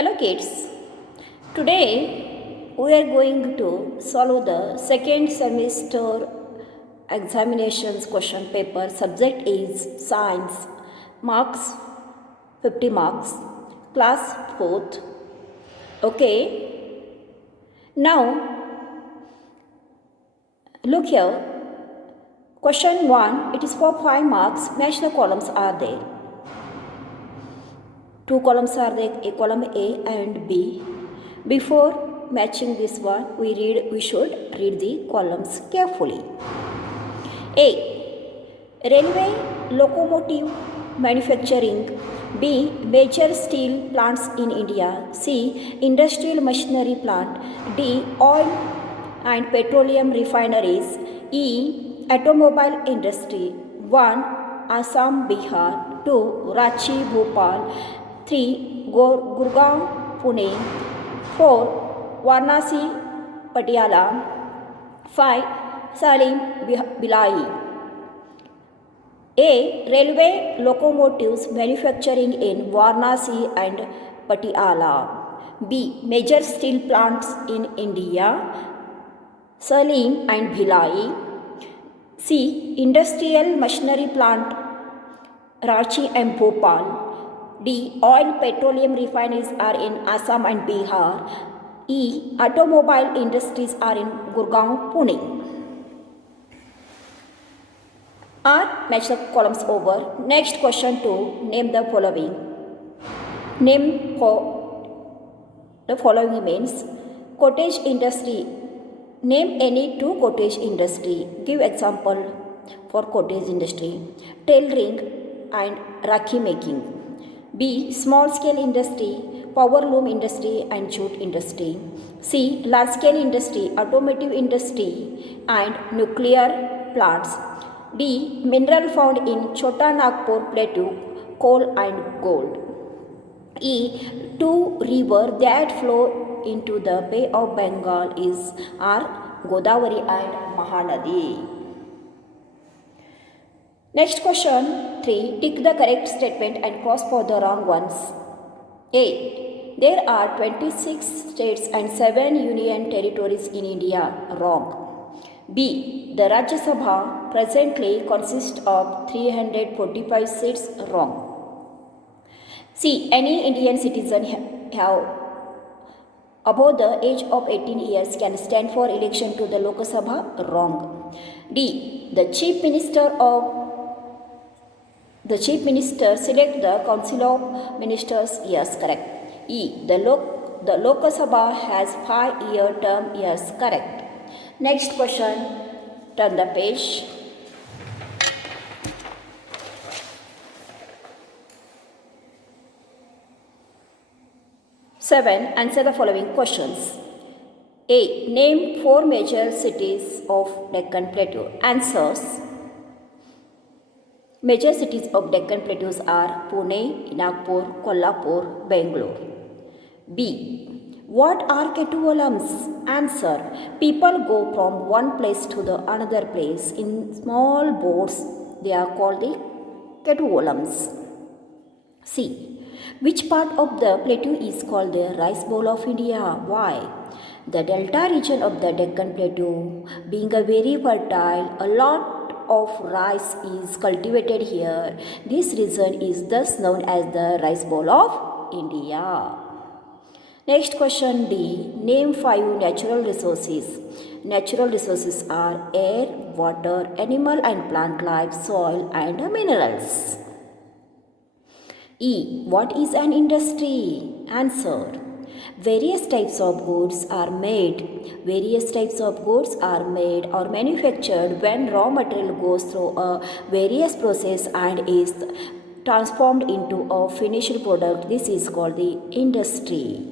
Hello kids. Today we are going to solve the second semester examinations question paper. Subject is science. Marks 50 marks. Class 4th. Okay. Now look here. Question 1. It is for 5 marks. Match the columns are there. Two columns are there, a column A and B. Before matching this one, we should read the columns carefully. A. Railway locomotive manufacturing. B. Major steel plants in India. C. Industrial machinery plant. D. Oil and petroleum refineries. E. Automobile industry. 1. Assam, Bihar. 2. Ranchi, Bhopal. 3. Gurgaon, Pune. 4. Varanasi, Patiala. 5. Salim, Bhilai. A. Railway locomotives manufacturing in Varanasi and Patiala. B. Major steel plants in India, Salim and Bhilai. C. Industrial machinery plant, Ranchi and Bhopal. D. Oil petroleum refineries are in Assam and Bihar. E. Automobile industries are in Gurgaon, Pune. Match the columns over. Next question 2. Name the following. Name for the following means cottage industry. Name any two cottage industry. Give example for cottage industry. Tailoring and rakhi making. B. Small scale industry, power loom industry and jute industry. C. Large scale industry, automotive industry and nuclear plants. D. Mineral found in Chota Nagpur Plateau, coal and gold. E. Two rivers that flow into the Bay of Bengal are Godavari and Mahanadi. Next question 3. Tick the correct statement and cross for the wrong ones. A. There are 26 states and 7 union territories in India. Wrong. B. The Rajya Sabha presently consists of 345 seats. Wrong. C. Any Indian citizen have above the age of 18 years can stand for election to the Lok Sabha. Wrong. D. The Chief Minister select the Council of Ministers. Yes, correct. E. The Lok Sabha has 5-year term. Yes, correct. Next question. Turn the page. Seven. Answer the following questions. A. Name 4 major cities of Deccan Plateau. Answers. Major cities of Deccan Plateaus are Pune, Nagpur, Kolhapur, Bangalore. B. What are Ketuvalams? Answer. People go from one place to the another place in small boats. They are called the Ketuvalams. C. Which part of the plateau is called the Rice Bowl of India? Why? The delta region of the Deccan Plateau being a very fertile, a lot of rice is cultivated here. This region is thus known as the Rice Bowl of India. Next question D. Name 5 natural resources. Natural resources are air, water, animal and plant life, soil and minerals. E. What is an industry? Answer. Various types of goods are made. Various types of goods are made or manufactured when raw material goes through a various process and is transformed into a finished product. This is called the industry.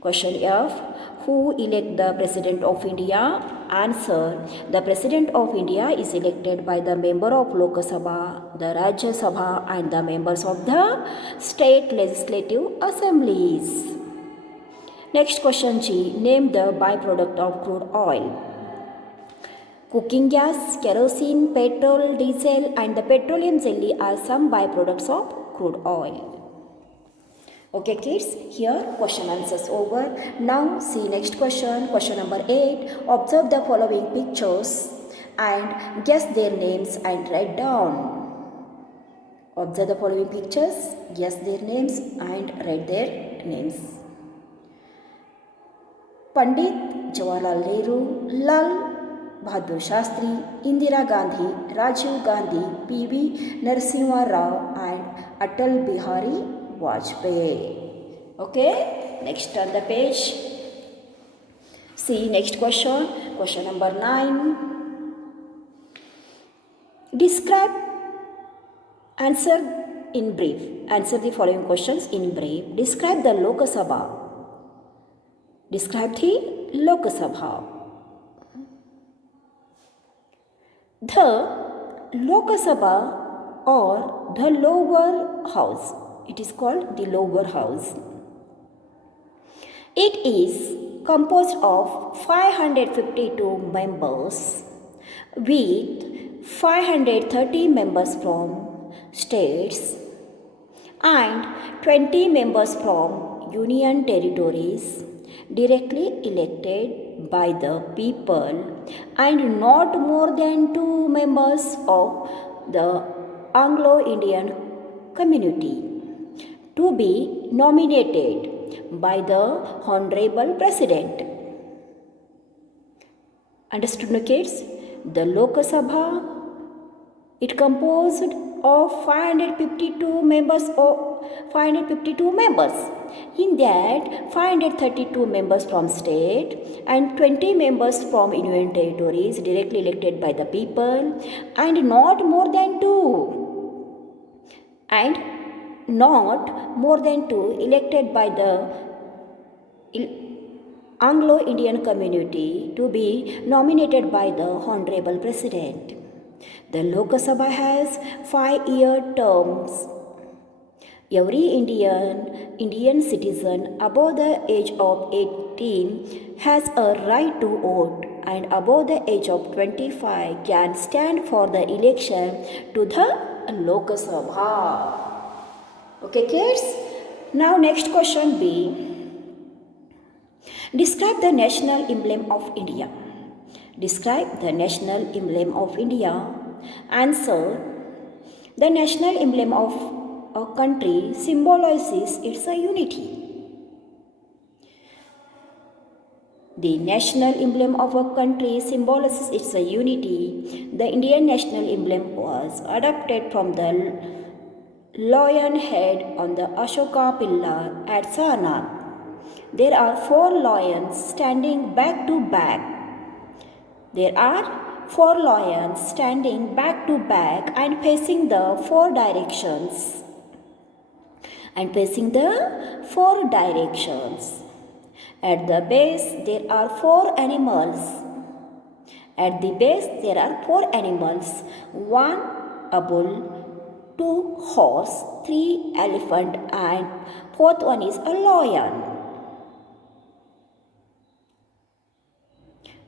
Question F. Who elect the President of India? Answer. The President of India is elected by the member of Lok Sabha, the Rajya Sabha and the members of the state legislative assemblies. Next question G. Name the byproduct of crude oil. Cooking gas, kerosene, petrol, diesel and the petroleum jelly are some byproducts of crude oil. Okay kids, here question answers over. Now see next question. Question number 8. Observe the following pictures and guess their names and write down. Observe the following pictures, guess their names and write their names. Pandit Jawaharlal Nehru, Lal Bahadur Shastri, Indira Gandhi, Rajiv Gandhi, P.V. Narasimha Rao and Atal Bihari Vajpayee. Okay, next on the page. See next question. Question number 9. Describe, answer in brief. Answer the following questions in brief. Describe the Lok Sabha. Describe the Lok Sabha. The Lok Sabha or the lower house. It is called the lower house. It is composed of 552 members with 530 members from states and 20 members from union territories directly elected by the people and not more than 2 members of the Anglo-Indian community to be nominated by the Honorable President. Understood, no kids? The Lok Sabha, it composed of 552 members. In that, 532 members from state and 20 members from union territories directly elected by the people and not more than 2 elected by the Anglo-Indian community to be nominated by the Honorable President. The Lok Sabha has 5-year terms. Every Indian citizen above the age of 18 has a right to vote and above the age of 25 can stand for the election to the Lok Sabha. Okay kids? Now next question B. Describe the national emblem of India. Describe the national emblem of India. Answer. The national emblem of a country symbolizes its unity. The national emblem of a country symbolizes its unity. The Indian national emblem was adopted from the lion head on the Ashoka pillar at Sarnath. There are 4 lions standing back to back. There are 4 lions standing back to back and facing the 4 directions. At the base there are 4 animals. 1 a bull, 2 horse, 3 elephant and 4th one is a lion.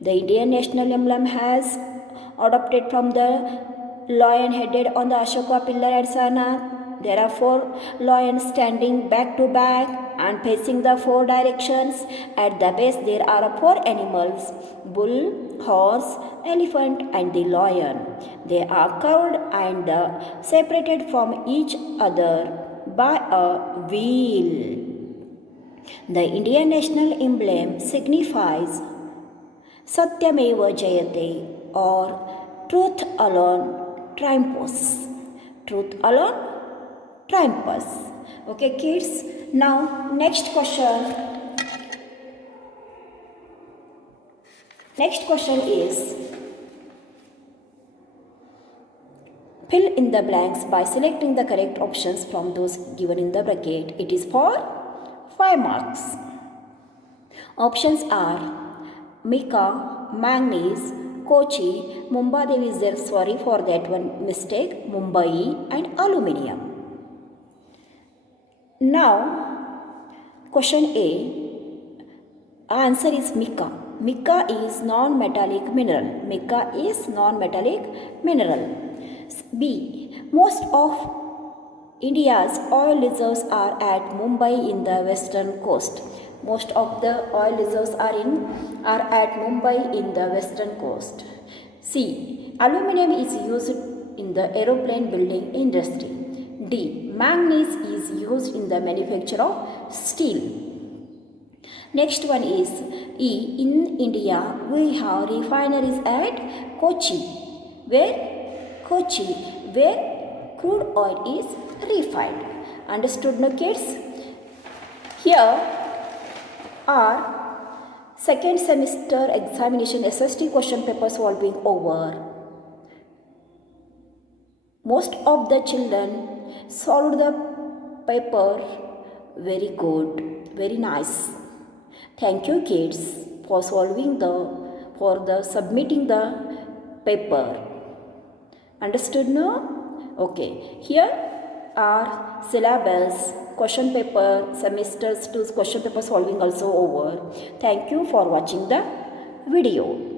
The Indian national emblem has adopted from the lion headed on the Ashoka pillar at Sarnath. There are 4 lions standing back to back and facing the 4 directions. At the base there are 4 animals, bull, horse, elephant and the lion. They are curved and separated from each other by a wheel. The Indian national emblem signifies Satyameva Jayate or truth alone triumphs. Okay kids, now next question is fill in the blanks by selecting the correct options from those given in the bracket. It is for 5 marks. Options are Mica, manganese, Kochi, Mumbai is there, sorry for that one mistake, Mumbai and aluminium. Now, question A, answer is mica. Mica is non-metallic mineral. B, most of India's oil reserves are at Mumbai in the western coast. Most of the oil reserves are at Mumbai in the western coast. C. Aluminum is used in the aeroplane building industry. D. Manganese is used in the manufacture of steel. Next one is E. In India, we have refineries at Kochi. Where crude oil is refined. Understood, no kids? Here are second semester examination SST question paper solving over. Most of the children solved the paper very good, very nice. Thank you kids for submitting the paper. Understood now? Okay, here are syllabus, question paper, semesters 2 question paper solving also over. Thank you for watching the video.